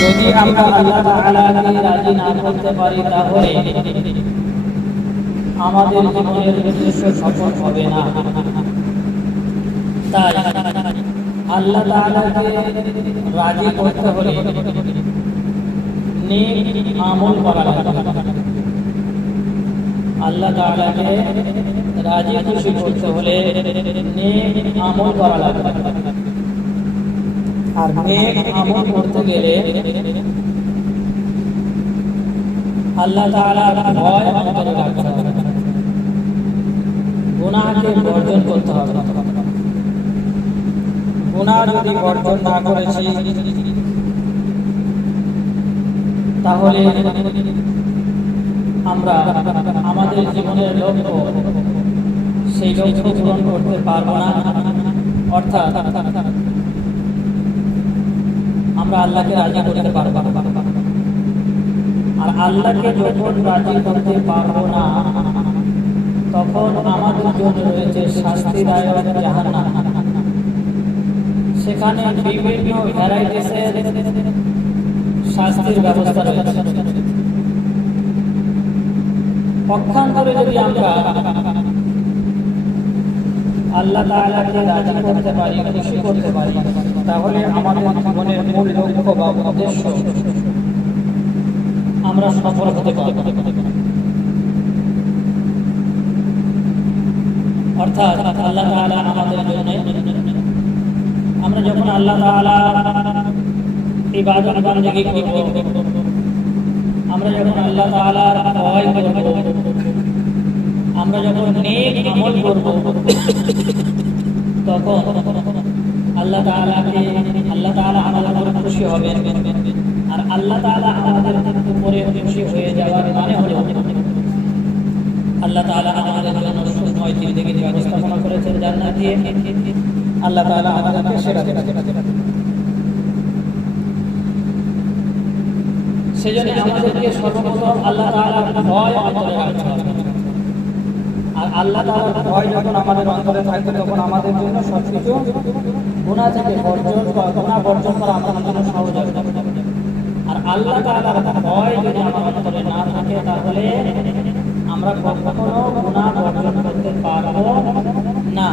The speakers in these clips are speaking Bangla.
যদি আমরা আল্লাহ তাআলাকে রাজি না করতে পারি তাহলে আমাদের জীবনের উদ্দেশ্য সফল হবে না। তাই আল্লাহ রাজি করতে হলে আমল করা আল্লাহ তাআলাকে রাজি খুশি করতে হলে আমল করা লাগবে। আর নেক আমল করতে গেলে আল্লাহ তাআলার ভয় অন্তরে রাখতে হবে। গুনাহকে বর্জন করতে হবে। গুনাহ যদি বর্জন না করেছি, তাহলে আমরা আমাদের জীবনের লক্ষ্য সেই লক্ষ্য পূরণ করতে পারব না। অর্থাৎ আমরা আল্লাহকে রাজি করতে পারব আর আল্লাহকে যখন রাজি করতে পারব না, তখন আমাদের জন্য রয়েছে শাস্তিদায়ক জাহান্নাম। সেখানে বিভিন্ন ভ্যারাইটিসের শাস্তির ব্যবস্থা রয়েছে। পক্ষান্তরে যদি আমরা আল্লাহ তাআলাকে রাজি করতে পারি খুশি করতে পারি তাহলে আমাদের জীবনের মূল লক্ষ্য বা উদ্দেশ্য আমরা সফল হতে পারব। অর্থাৎ আল্লাহ তাআলা আমাদের জন্য আমরা যখন আল্লাহ তাআলা ইবাদত বান্দেগি করব? আমরা যখন আল্লাহ তাআলার ভয় করব আমরা যখন নেক আমল করব, তখন আল্লাহ তাআলাকে, আল্লাহ তাআলা আমাদের উপর খুশি হবেন। আর আল্লাহ তাআলা আমাদের উপরে খুশি হয়ে যাওয়ার মানে হলো আল্লাহ তাআলা আমাদের জন্য সুসময় জিন্দেগির ব্যবস্থাপনা করেছেন জান্নাত দিয়ে। আল্লাহ তাআলা আমাদেরকে সেরা সেজন্য আমাদেরকে সর্বপ্রথম আল্লাহ তাআলার ভয় অন্তরে রাখতে হবে। আর আল্লাহ তাআলার ভয় যখন আমাদের অন্তরে থাকবে তখন আমাদের জন্য সবকিছু গুনাহ থেকে বর্জন বা গুনাহ বর্জন করা আমাদের জন্য সহজ হবে আর আল্লাহ তাআলার ভয় যদি আমার অন্তরে না থাকে তাহলে আমরা কখনো গুনাহ বর্জন করতে পারবো না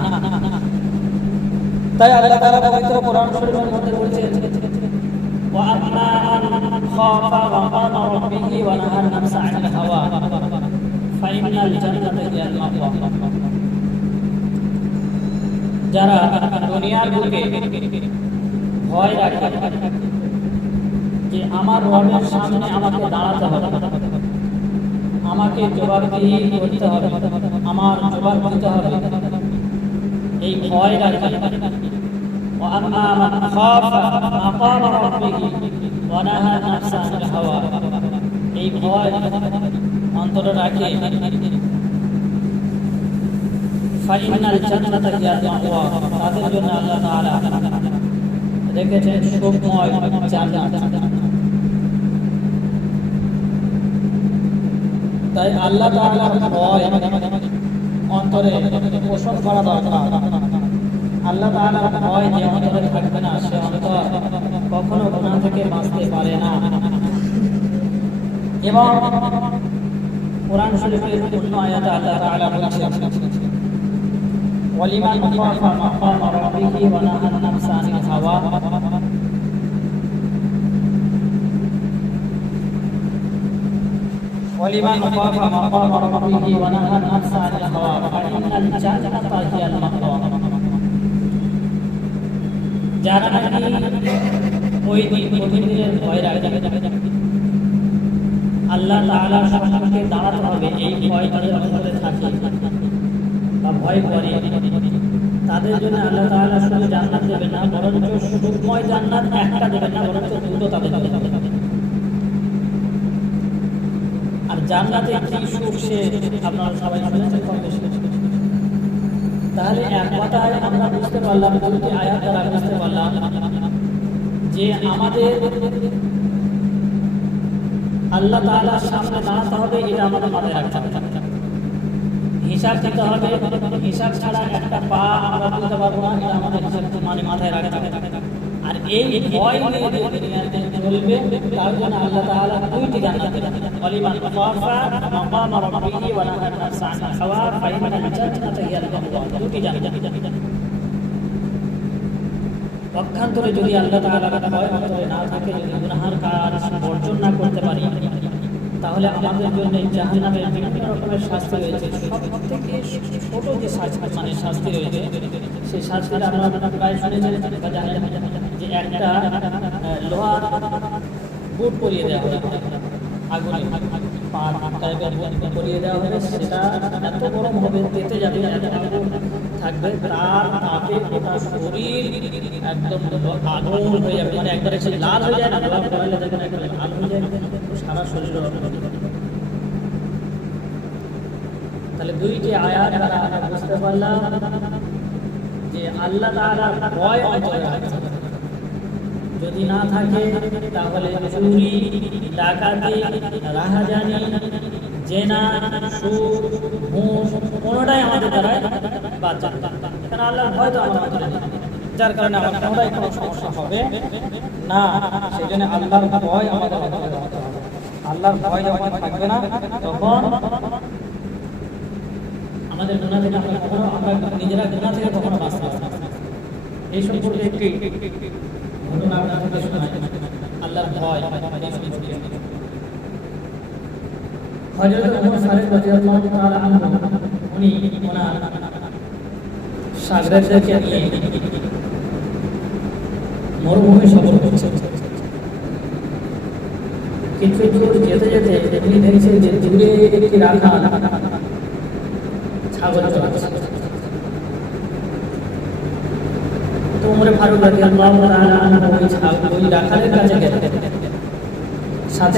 তাই আল্লাহ তাআলা পবিত্র কোরআন শরীফের মধ্যে বলছেন وأما من خاف مقام ربه ونهى النفس عن الهوى فإن الجنة هي المأوى যারা দুনিয়ার বুকে ভয় রাখে যে আমার রবের সামনে আমাকে দাঁড়াতে হবে আমাকে জবাবদিহি করতে হবে আমার জবাব দিতে হবে এই ভয় রাখে وأما من خاف مقام ربه ونهى النفس عن الهوى এই ভয় অন্তরে রাখে। ফাইনাল জান্নাত তাদের জন্য আল্লাহ তাআলা রেখেছেন সুখময় জান্নাত। তাই আল্লাহ তাআলার ভয় অন্তরে পোষণ করা দরকার। আল্লাহ তাআলার ভয় যে অন্তরে থাকবে না, সে অন্তর কখনো গুনাহ থেকে বাঁচতে পারে না। এবং কোরআন শরীফের অন্য আয়াতে আল্লাহ তাআলা বলেছেন ওয়ালিমান খাফা মাকাম রাব্বিহি ওয়া নাহা আন-নাফসা আনিল হাওয়া ولمن خاف مقام ربه ونهى النفس عن الهوى فإن الجنة هي المأوى যারা নাকি ওই দিন কঠিন দিনের ভয় রাখে আল্লাহ তাআলার সম্মুখে দাঁড়াতে হবে, এই ভয় তাদের অন্তরে থাকে, বা ভয় করে, তাদের জন্য আল্লাহ তাআলা শুধু জান্নাত দেবে না, বরঞ্চ সুখময় জান্নাত একটা দেবে না, বরঞ্চ দুটো তাদের আর জান্নাতে কি সুখ সে আপনারা সবাই শুনেছেন কম বেশি। তাহলে এক কথায় আমরা বুঝতে পারলাম, দুটি আয়াত দ্বারা বুঝতে পারলাম যে আমাদের আল্লাহ তাআলার সামনে দাঁড়াতে হবে, এটা আমাদের মাথায় রাখতে হবে। হিসাব দিতে হবে, হিসাব ছাড়া একটা পা আমরা তুলতে পারব না, এটা আমাদের হিসাব মানে মাথায় রাখতে হবে। আর এই ভয় নিয়ে দুনিয়াতে চলবে, তার জন্য আল্লাহ তাআলা দুইটি জান্নাত ওয়ালিমান খাফা মাকাম রাব্বিহি ওয়া নাহা নাফসা আনিল হাওয়া ফাইনাল জান্নাতু হিয়াল মাওয়া দুটি জান্নাত পক্ষান্তরে যদি আল্লাহ তাআলার ভয় অন্তরে না থাকে, যদি গুনাহার কাজ বর্জন না করতে পারি, তাহলে আমাদের জন্য জাহান্নামের বিভিন্ন রকমের শাস্তি রয়েছে। সব থেকে ছোট যে শাস্তি মানে শাস্তি রয়েছে, সেই শাস্তিটা আপনারা প্রায় শুনেছেন যে একটা লোহার বুট পরিয়ে দেওয়া হয় আগুনে পা টাইপের বুট পরিয়ে দেওয়া হবে সেটা এত গরম হবে, তেতে যাবে। থাকবে তার তাপে গোটা শরীর একদম আগুন হয়ে যাবে। মানে একবারে সে লাল হয়ে যায় না লাল সারা শরীর তাহলে দুইটি আয়াত বুঝতে পারলাম যে আল্লাহ ভয় যদি না থাকে, তাহলে চুরি, ডাকাতি, রাহাজানি জেনা সুদ ঘুষ কোনোটাই আমাদের দ্বারা না। কারণ আল্লাহর ভয় তো অন্তরে যার কারণে আমার কোনোটাই কোনো সমস্যা হবে না সেই জন্য আল্লাহর ভয় আমাদের অন্তরে আল্লাহর ভয় যখন থাকবে না, তখন আমাদের গুণা থেকে আমরা কখনো, আমরা নিজেরা গুণা থেকে কখনো বাঁচতে পারব। এই সম্পর্কে একটি ঘটনা শোনাই আল্লাহর ভয় ওমর মরুভূমি সফর করছেন। কিছু যেতে যেতে উনি দেখছেন যে দূরে একটি রাখা ছাগল চড়াচ্ছে তো উমরে ফারুক রাদিয়াল্লাহু তাআলা আনহু সাথে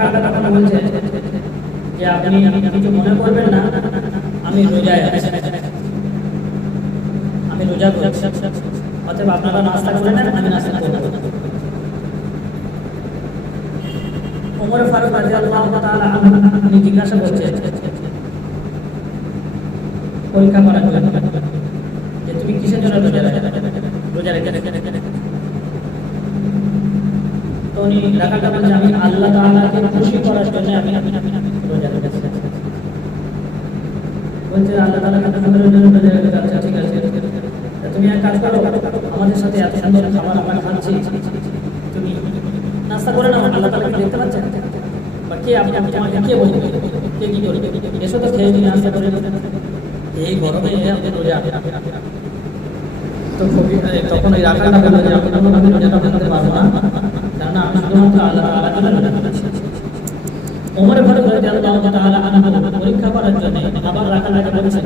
রাখাটা তখন যে আপনি কিছু মনে করবেন না, আমি রোজায় আমি রোজা অতএব আপনারা নাস্তা করে নেন, আমি নাস্তা আনহু জিজ্ঞাসা পরীক্ষা করার জন্য, যে তুমি কিসের জন্য রোজা রাখো? রোজা রেখে তো উনি রাখাটা বলছে আমি আল্লাহ তাআলাকে খুশি করার জন্য আমি বলছে, আল্লাহ তাআলাকে জন্য রোজা রেখেছি আচ্ছা ঠিক আছে। তুমি এক কাজ করো, আমাদের সাথে এত সুন্দর খাবার আমরা খাচ্ছি। তুমি নাস্তা করে নাও, আল্লাহ তাআলাকে দেখতে পাচ্ছেন? বা কে আপনি আমাকে কে বলবে কে কি করবে এসো তো খেয়ে নিয়ে নাস্তা করে এই গরমে আপনি রোজা। তো খুবই তখন ওই রাখাটা বলল যে, আমি রোজাটা ভাঙতে পারব না। জন্য রোজা রাখছি ওমর রাদিয়াল্লাহু তাআলা আনহু পরীক্ষা করার জন্য আবার রাখালাকে বলছেন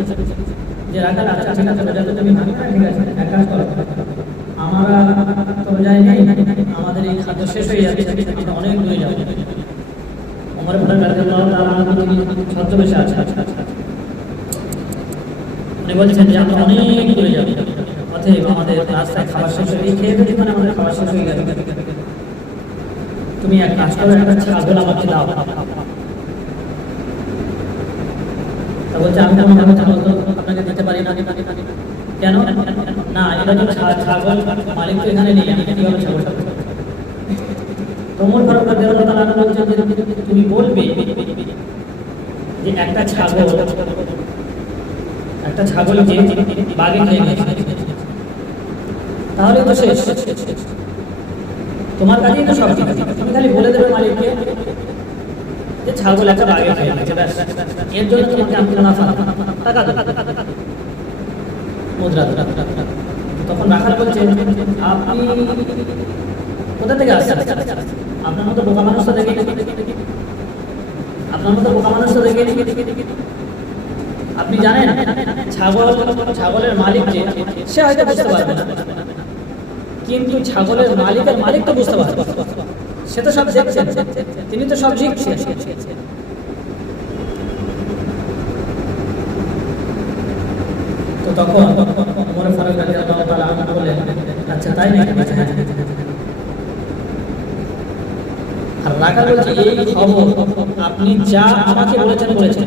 যে, রাখাল আচ্ছা ঠিক আছে তো তুমি ভাঙবে না, ঠিক আছে, এক কাজ করো। আমরা তো রোজায় নেই, আমাদের এই খাদ্য শেষ হয়ে যাচ্ছে অনেক দূরে যাব। ওমর ফারুক রাদিয়াল্লাহু তাআলা আনহু তিনি ছদ্মবেশে আছেন উনি বলছেন যে, আমরা অনেক দূরে যাব, অতএব আমাদের রাস্তায় খাবার শেষ হয়ে খেয়ে ফেলি মানে আমাদের খাবার শেষ হয়ে গেছে তুমি এক কাজ করো, একটা ছাগল আমাকে দাও। বলছে, আমি তোমার কাছে ছাগল তো আপনাকে দিতে পারি না। কেন? না, এটা তো ছাগল, মালিক তো এখানে নেই, আমি কীভাবে ছাগল তুমি বলবে যে একটা ছাগল একটা ছাগল যে বাগে খেয়ে তাহলে তো শেষ। তোমার কাছেই তো সব ঠিক আছে তুমি খালি বলে দেবে মালিককে যে ছাগল একটা বাগে খেয়ে নিয়েছে, ব্যাস। এর জন্য তোমাকে আমি মুনাফা টাকা মুদ্রা। তখন রাখাল বলছে, আপনি কোথা থেকে আসছেন? আপনার মতো বোকা মানুষ তো দেখি আপনার মতো বোকা মানুষ তো দেখি আপনি জানেন, ছাগল, ছাগলের মালিক যে, সে হয়তো বুঝতে পারবে না। কিন্তু ছাগলের মালিকের মালিক তো বুঝতে পারবে সে তো সব দেখছেন তিনি তো সব শিখছেন আচ্ছা হ্যাঁ, হ্যাঁ, হ্যাঁ, আপনি যা আমাকে বলেছেন বলেছেন।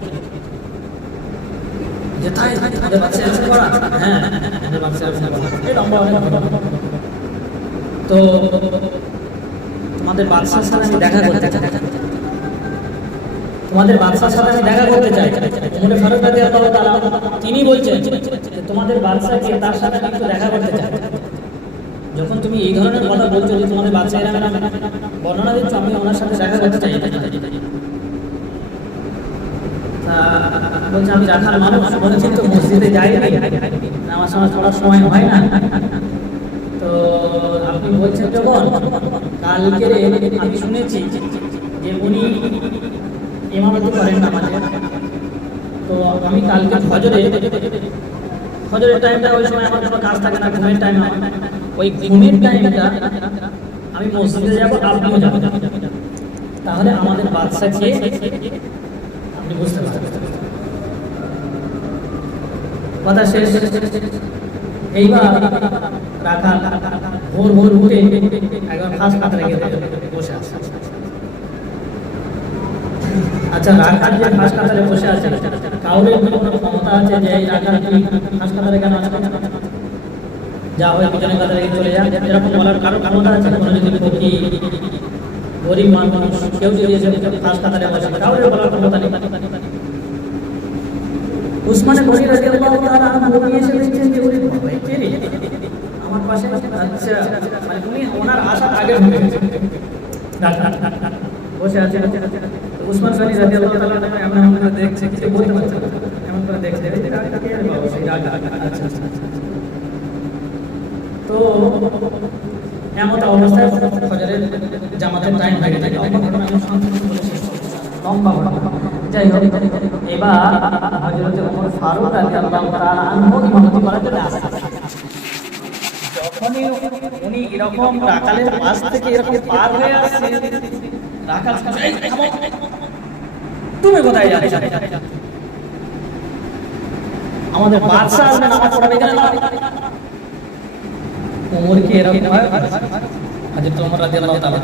হ্যাঁ তো তোমাদের বাদশার সাথে আমি দেখা করতে চাই। তোমাদের বাদশার সাথে আমি দেখা করতে চাই। ফারুক তিনি বলছেন তোমাদের বাদশাকে তার সাথে একটু দেখা করতে চাই। যখন তুমি এই ধরনের কথা বলছো তোমাদের বাচ্চা এরা বর্ণনা দিচ্ছ আমি ওনার সাথে দেখা করতে চাই তা বলছে, আমি রাখার মানুষ বলেছেন তো মসজিদে যাই নামাজ নামাজ পড়ার সময় হয় না। তো আপনি বলছেন যখন, কালকে আমি শুনেছি যে উনি ইমামতি করেন নামাজে তো আমি কালকে ফজরে, ফজরের টাইমটা ওই সময় আমার কোনো কাজ থাকে না, ঘুমের টাইম ওই ঘুমের টাইমটা আমি মসজিদে যাব, আপনিও যাবেন। তাহলে আমাদের বাচ্চাকে আপনি বুঝতে পারবেন কথা শেষ। এইবার রাখা, ভোর ভোর উঠে একবার ফাঁস কাত রেখে বসে আছে। আচ্ছা রাখার যে ফাঁস বসে আছে? কাউরের কোনো ক্ষমতা আছে যে এই রাখার তুই ফাঁস কেন আছে? যা হয় পিছনে কাতারে চলে যা এরকম বলার কারও ক্ষমতা আছে? কোনো যদি ফকি গরিব মানুষ, কেউ যদি ফাঁস কাতারে বসে কাউরের বলার ক্ষমতা নেই। উসমানে গনি রাদিয়াল্লাহু তাআলা আনহু এসে দেখছেন যে উনি? আমার পাশে আচ্ছা মানে উনি ওনার আসার আগে গেছেন বসে আছে উসমান গনি রাদিয়াল্লাহু তাআলা এমন এমন করে দেখছে কিছু বলতে পারছে এমন করে দেখছে। আচ্ছা। তো এমন অবস্থায় ফজরের জামাতের টাইম হয়ে যায় লম্বা যাই হোক এবার হযরত ওমর ফারুক রাদিয়াল্লাহু তাআলা ইমামতি করার জন্য আসেন যখনই উনি এরকম রাকালের পাশ থেকে এরকম পার হয়ে আসছে রাকাল তুমি কোথায় যাচ্ছ? আমাদের বাদশাহ আসবে, নামাজ পড়াবে কেন? না ওমরকে এরকম হয় হযরত ওমর রাদিয়াল্লাহু তাআলা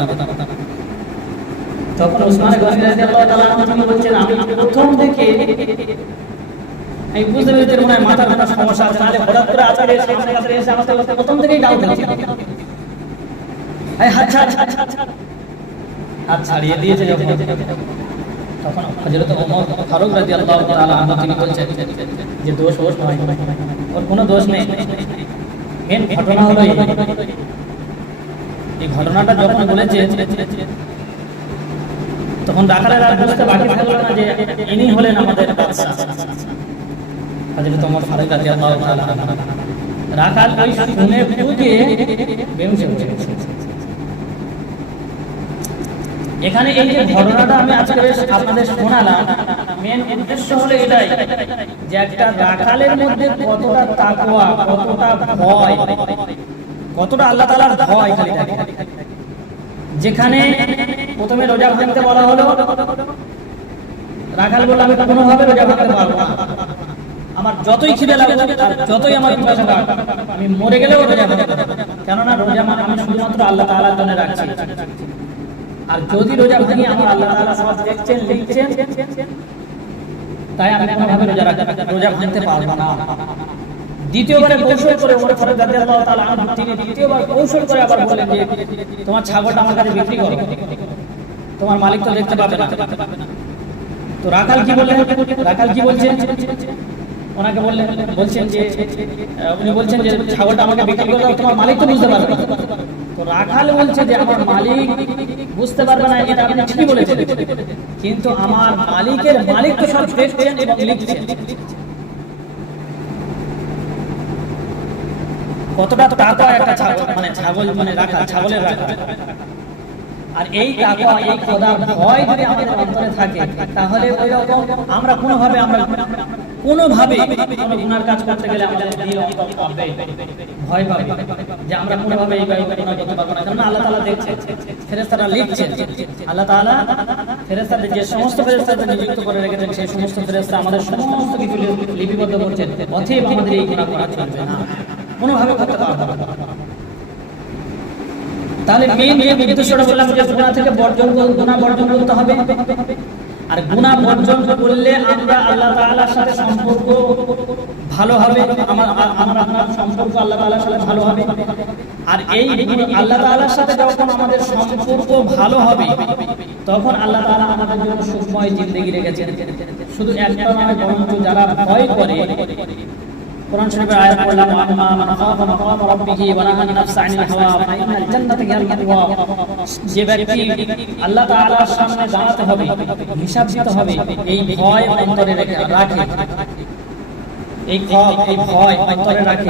তখন ওসমান গনি রাদিয়াল্লাহু তাআলা তিনি বলছেন আমি প্রথম থেকে আমি বুঝতে পেরেছি মনে মাথার কোনো সমস্যা আছে নাহলে হঠাৎ করে আজকে এসে আমার কাছে এসে প্রথম থেকেই ডাউট ছাড়, ছাড়, ছাড়। হাত ছাড়িয়ে দিয়েছে যখন তখন হযরত ওমর ফারুক রাদিয়াল্লাহু তাআলা বলছেন যে দোষ ওর কোনো দোষ নেই মেন ঘটনা হলো। এই ঘটনাটা যখন বলেছে তখন ডাকারের আর বুঝতে বাকি থাকল না যে ইনি হলেন আমাদের বাদশাহ হযরত ওমর ফারুক রাদিয়াল্লাহু তাআলা। রাখাল ওই শুনে বুঝে হয়ে গেছে। এখানে এই যে ঘটনাটা আমি আজকে বেশ আপনাদের শোনালাম মেন উদ্দেশ্য হলো এটাই যে একটা রাখালের মধ্যে কতটা তাকওয়া, কতটা ভয়, কতটা আল্লাহ তাআলার ভয় খালি থাকে যেখানে প্রথমে রোজা ভাঙতে বলা হলো। রাখাল বলল, আমি কোনোভাবে রোজা ভাঙতে পারব না। আমার যতই খিদে আর যতই আমার পিপাসা লাগুক, আমি মরে গেলেও রোজা ভাঙতে পারব। কেননা রোজা মানে আমি শুধুমাত্র আল্লাহ তাআলার জন্য রাখছি। আর যদি রোজা ভাঙি আমার আল্লাহ তাআলা সব দেখছেন, লিখছেন, তাই আমি কোনোভাবে রোজা রাখতে রোজা ভাঙতে পারব না। দ্বিতীয়বারে কৌশল করে আবার বলেন যে, তোমার ছাগলটা আমার কাছে বিক্রি করো। তোমার মালিক তো দেখতে পাবে না। তো রাখাল কি বললেন? রাখাল কি বলছেন? ওনাকে বললেন, বলছেন যে উনি বলছেন যে, ছাগলটা আমাকে বিক্রি করে তোমার মালিক তো বুঝতে পারবে। তো রাখাল বলছে যে, আমার মালিক বুঝতে পারবে না, এটা আপনি ঠিকই বলেছেন। কিন্তু আমার মালিকের মালিক তো সব দেখছেন এবং লিখছেন। কতটা তাকওয়া একটা ছাগল মানে ছাগল মানে রাখা ছাগলের রাখা আর এই তাকওয়া এই খোদার ভয় যদি আমাদের অন্তরে থাকে, তাহলে ওই রকম আমরা কোনোভাবে আমরা কোনোভাবে কোনো গুনার কাজ করতে গেলে আমাদের দিল অন্তর ভয় পাবে যে আমরা কোনোভাবে এই ব্যাপারে গুনাহ করতে পারব না। কারণ আল্লাহ তাআলা দেখছে ফেরেশতারা লিখছেন, আল্লাহ তাআলা ফেরেশতাদের যে সমস্ত ফেরেশতাদের নিযুক্ত করে রেখেছেন, সেই সমস্ত ফেরেশতা আমাদের সমস্ত কিছু লিপিবদ্ধ করছেন, অতএব আমাদের এই গুনাহ করা চলবে না। কোনোভাবে করতে পারব না। তাহলে মেন যে উদ্দেশ্যটা বললাম, যে গুনাহ থেকে বর্জন গুনাহ বর্জন করতে হবে। আর গুনাহ বর্জন করলে আমরা আল্লাহ তাআলার সাথে সম্পর্ক ভালো হবে, আমার আমার আপনার সম্পর্ক আল্লাহ তাআলার সাথে ভালো হবে। আর এই গুণ- আল্লাহ তাআলার সাথে যখন আমাদের সম্পর্ক ভালো হবে, তখন আল্লাহ তাআলা আমাদের জন্য সুখময় জিন্দগি রেখেছেন। শুধু একটা নয় বরঞ্চ যারা ভয় করে কোরআন আয়াত পড়লাম আম্মা মান খাফা মাকাম রাব্বিহি ওয়া নাহা নাফসা আনিল হাওয়া ফাইনাল জান্নাতা হিয়াল মাওয়া যে ব্যক্তি আল্লাহ তাআলার সামনে দাঁড়াতে হবে, হিসাব দিতে হবে, এই ভয় অন্তরে রাখে এই এই ভয় অন্তরে রাখে।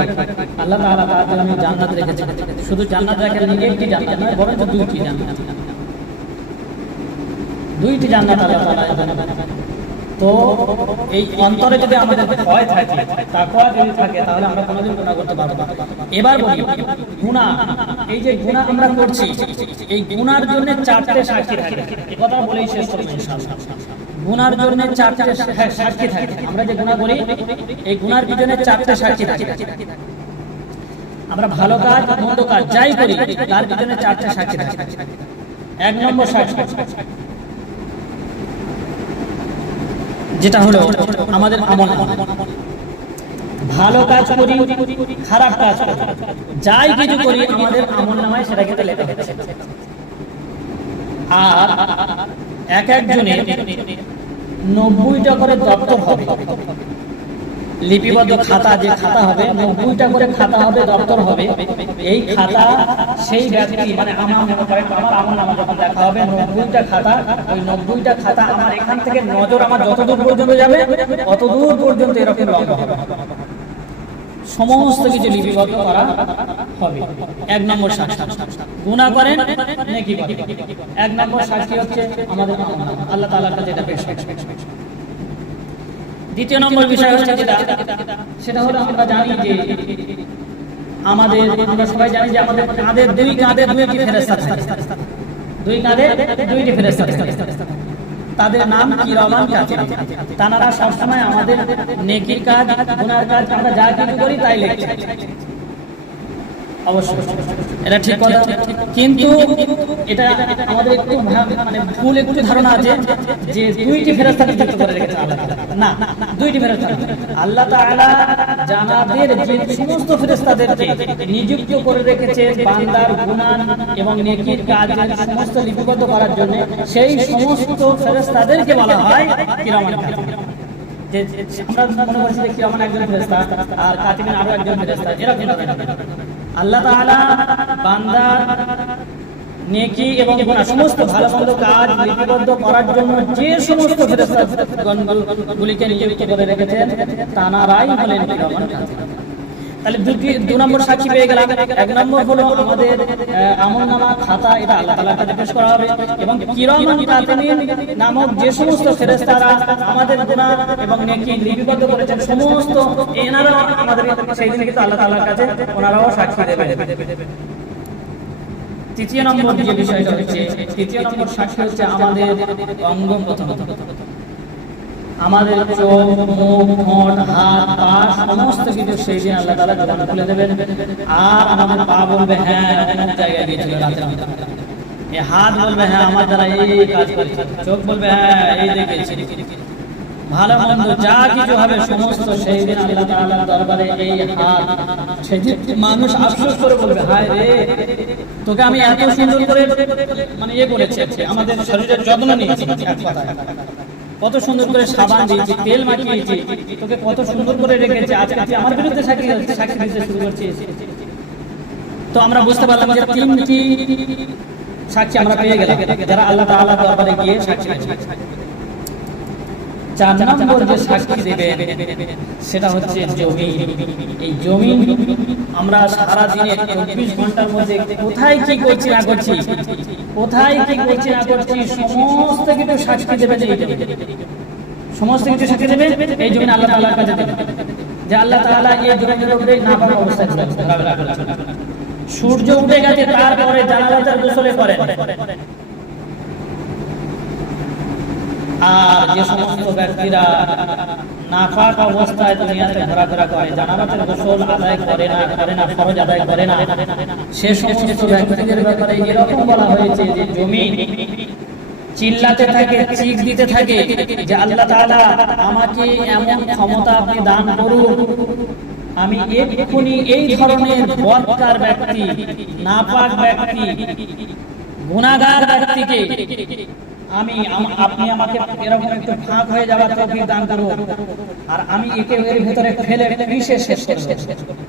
আল্লাহ তাআলা তার জন্য জান্নাত শুধু জান্নাত একটি জান্নাত বরং দুইটি জান্নাত। দুইটি জান্নাত আল্লাহ তাআলা তো এই অন্তরে যদি আমাদের ভয় থাকে তাকওয়া যদি থাকে, তাহলে আমরা কোনোদিন গুনাহ করতে পারব না। এবার বলি, গুনাহ, এই যে গুনাহ আমরা করছি, এই গুনার জন্য চারটে সাক্ষী থাকে। কথা বলেই শেষ করব ইনশাআল্লাহ। গুনার জন্য চারটে সাক্ষী থাকে। আমরা যে গুনাহ করি, এই গুনার পিছনে চারটে সাক্ষী থাকে। আমরা ভালো কাজ, মন্দ কাজ যাই করি, তার পিছনে চারটে সাক্ষী থাকে। এক নম্বর সাক্ষী। যেটা হলো আমাদের আমল ভালো কাজ করি, খারাপ কাজ করি। যাই কিছু করি, আমাদের আমল নামায় সেটা কিন্তু লেখা হচ্ছে আর এক একজনের নব্বইটা করে দপ্তর হবে। লিপিবদ্ধ খাতা যে খাতা হবে নব্বইটা করে খাতা হবে, দপ্তর হবে, এই খাতা সেই ব্যক্তি মানে আমার মনে করেন আমার আমল নামা যখন দেখা হবে নব্বইটা খাতা, ওই নব্বইটা খাতা আমার এখান থেকে নজর আমার যতদূর পর্যন্ত যাবে, অতদূর পর্যন্ত এরকম লম্বা হবে সমস্ত কিছু লিপিবদ্ধ করা হবে এক নম্বর সাক্ষী গুণা করেন, নাকি এক নম্বর সাক্ষী হচ্ছে আমাদের। আল্লাহ এটা পেশ করা। দ্বিতীয় নম্বর বিষয় হচ্ছে যেটা, সেটা হলো আমরা জানি যে আমাদের, আমরা সবাই জানি যে আমাদের কাঁধে দুই কাঁধে দুইটি ফেরেস্তা থাকে দুই কাঁধে দুইটি ফেরেস্তা থাকে তাদের নাম কি রমান কাজ তারা সবসময় আমাদের নেকির কাজ, গুনার কাজ, আমরা যা কিছু করি তাই লিখছে এটা ঠিক কথা কিন্তু এটা আমাদের একটু মানে ভুল একটু ধারণা আছে যে দুইটি আল্লাহ না, দুইটি ফেরেশতা না। আল্লাহ তাআলা জানাদের যে সমস্ত নিযুক্ত করে রেখেছে বান্দার এবং নেকির কাজ সমস্ত লিপিবদ্ধ করার জন্য, সেই সমস্ত ফেরেশতাদেরকে বলা হয় কিরামান যে আমরা মনে করছি যে কিরামান একজন আর কাতিবিন আরও একজন ফেরেশতা এরকম। আল্লাহ তাআলা বান্দার নেকি এবং গুনাহ সমস্ত ভালো মন্দ কাজ লিপিবদ্ধ করার জন্য যে সমস্ত ফেরেশতাগুলিকে নিযুক্ত করে রেখেছেন তানারাই হলেন কিরামান কাতিবিন। তাহলে দুটি দু নম্বর সাক্ষী পেয়ে গেলাম। এক নম্বর হলো আমাদের আমল নামা খাতা, এটা আল্লাহ তাআলার কাছে পেশ করা হবে। এবং কিরামান কাতিবিন নামক যে সমস্ত ফেরেশতারা আমাদের গুনাহ এবং নেকি লিপিবদ্ধ করেছেন, সমস্ত এনারাও আমাদের সেই দিন কিন্তু আল্লাহ তাআলার কাছে ওনারাও সাক্ষী দেবেন। তৃতীয় নম্বর যে বিষয়টা হচ্ছে, তৃতীয় নম্বর সাক্ষী হচ্ছে আমাদের অঙ্গ প্রত্যঙ্গ আমাদের চোখ, মুখ হাত, পা, সমস্ত কিছু সেই দিন আল্লাহ তালা জবান খুলে দেবেন, আর আমাদের পা বলবে হ্যাঁ অমুক জায়গায় গিয়েছিল রাতের এই হাত বলবে হ্যাঁ আমার দ্বারা এই কাজ চোখ বলবে হ্যাঁ এই দেখেছি। ভালো মন্দ যা কিছু হবে, সমস্ত সেই দিন আল্লাহ দরবারে এই হাত সেই মানুষ আফসোস করে বলবে, হায় রে, তোকে আমি এত সুন্দর করে মানে ইয়ে করেছি আমাদের শরীরের যত্ন নিয়েছি। এক কথায়। কত সুন্দর করে সাবান দিয়েছি তেল মাখিয়েছি তোকে কত সুন্দর করে রেখেছে। আজকে তুই আমার বিরুদ্ধে সাক্ষী সাক্ষী দিতে শুরু করছিস তো আমরা বুঝতে পারলাম যে তিনটি সাক্ষী আমরা পেয়ে গেলাম। যারা আল্লাহ তাআলার দরবারে গিয়ে সাক্ষী চার নম্বর যে সাক্ষী দেবে সেটা হচ্ছে এই আমরা সারা দিনে চব্বিশ ঘণ্টার মধ্যে কোথায় কি করছি না করছি কোথায় কি করছি না করছি সমস্ত কিছু সাক্ষী। সমস্ত কিছু সাক্ষী দেবে এই আল্লাহ কাছে দেবে যে আল্লাহ এই না। সূর্য উঠে গেছে, তারপরে জানালাতের গোসলে করেন আর যে সমস্ত ব্যক্তিরা নাফাক অবস্থায় দুনিয়াতে ঘোরাফেরা করে জানালাতের গোসল আদায় করে না করে না, ফরজ আদায় করে না, সে সমস্ত ব্যক্তিদের ব্যাপারে এরকম বলা হয়েছে যে জমি চিল্লাতে থাকে, চিক দিতে থাকে, যে আল্লাহ তাআলা আমাকে এমন ক্ষমতা আপনি দান করুন। আমি এক্ষুনি এই ধরনের বদকার ব্যক্তি নাপাক ব্যক্তি গুণাগার ব্যক্তিকে আমি আপনি আমাকে এরকম একটু ফাঁক হয়ে যাওয়ার দান করুন আর আমি একে এর ভিতরে ফেলে ফেলে মিশে শেষ শেষ দেব।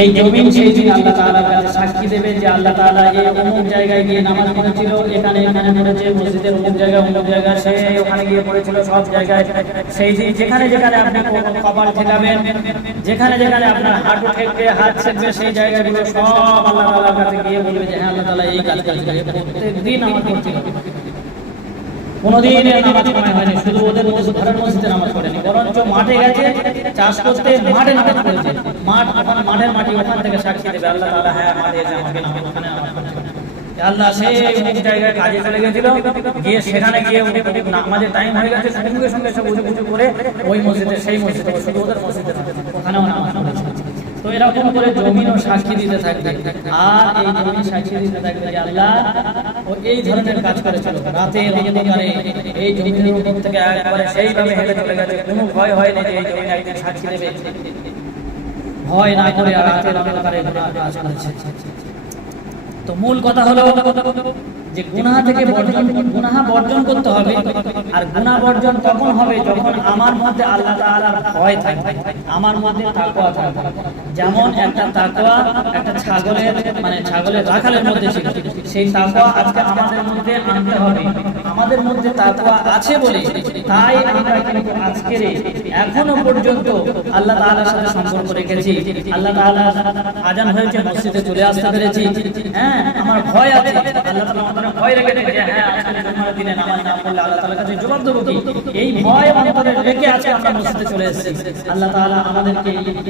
এই জমিন সেই দিন আল্লাহ তাআলার কাছে সাক্ষী দেবে যে আল্লাহ তাআলা এই অমুক জায়গায় গিয়ে নামাজ পড়েছিল, এখানে এখানে পড়েছে, মসজিদের অমুক জায়গায় অমুক জায়গায়, সে ওখানে গিয়ে পড়েছিল সব জায়গায়। সেই দিন যেখানে যেখানে আপনি কপাল ঠেকাবেন, যেখানে যেখানে আপনার হাঁটু ঠেকবে, হাত ছেকবে, সেই জায়গাগুলো সব আল্লাহ তাআলার কাছে গিয়ে বলবে যে হ্যাঁ আল্লাহ তাআলা এই কাজ কাজ প্রত্যেকদিন আমার করছিল নামাজ হয়নি, শুধু ওদের ঘরের মসজিদে নামাজ পড়েনি, বরঞ্চ মাঠে গেছে, চাষ করতে মাঠে নামাজ পড়েছে। মাঠ ওখানে, মাঠের মাটি ওখান থেকে সাক্ষী দেবে আল্লাহ তাআলা হ্যাঁ মাঠে এসে আমাকে ওখানে আল্লাহ সেই জায়গায় কাজে চলে গেছিল, গিয়ে সেখানে গিয়ে উনি নামাজের টাইম হয়ে গেছে সঙ্গে সঙ্গে সব উঁচু উঁচু করে ওই মসজিদে, সেই মসজিদে শুধু ওদের মসজিদে ওখানেও তো এরকম করে জমিনও সাক্ষী দিতে থাকবে। আর এই সাক্ষী দিতে থাকবে আল্লাহ, ও এই ধরনের কাজ করেছিল। রাতের অন্ধকারে এই জমির উপর থেকে একবারে সেইভাবে চলে গেছে। কোনো ভয় যে এই জমি একদিন সাক্ষী দেবে। ভয় না করে অন্ধকারে কাজ করেছে। তো মূল কথা হলো যে গুনাহ থেকে বর্জন গুনাহ বর্জন করতে হবে। আর গুনাহ বর্জন তখন হবে? যখন আমার মধ্যে আল্লাহ তাআলার ভয় থাকবে। আমার মধ্যে তাকওয়া থাকবে। যেমন একটা তাকওয়া একটা ছাগলের মানে ছাগলের রাখালের মধ্যে ছিল। সেই তাকওয়া আজকে আমাদের মধ্যে আনতে হবে। আমাদের মধ্যে তাকওয়া আছে বলে তাই আমরা কিন্তু আজকের এখনও পর্যন্ত আল্লাহ তাআলার সাথে সম্পর্ক রেখেছি। আল্লাহ তাআলা আজান হয়েছে, মসজিদে চলে আসতে পেরেছি। হ্যাঁ আমার ভয় আছে। আল্লাহ তাআলা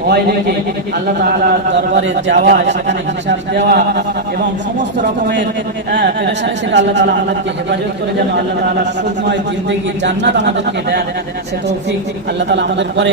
হ্যাঁ আল্লাহ দরবারে যাওয়া সেখানে হিসাব দেওয়া এবং সমস্ত রকমের হ্যাঁ, আল্লাহ আমাদেরকে হেফাজত করে যেন আল্লাহ জান্নাত আমাদেরকে দেন। সে আল্লাহ আমাদের করে।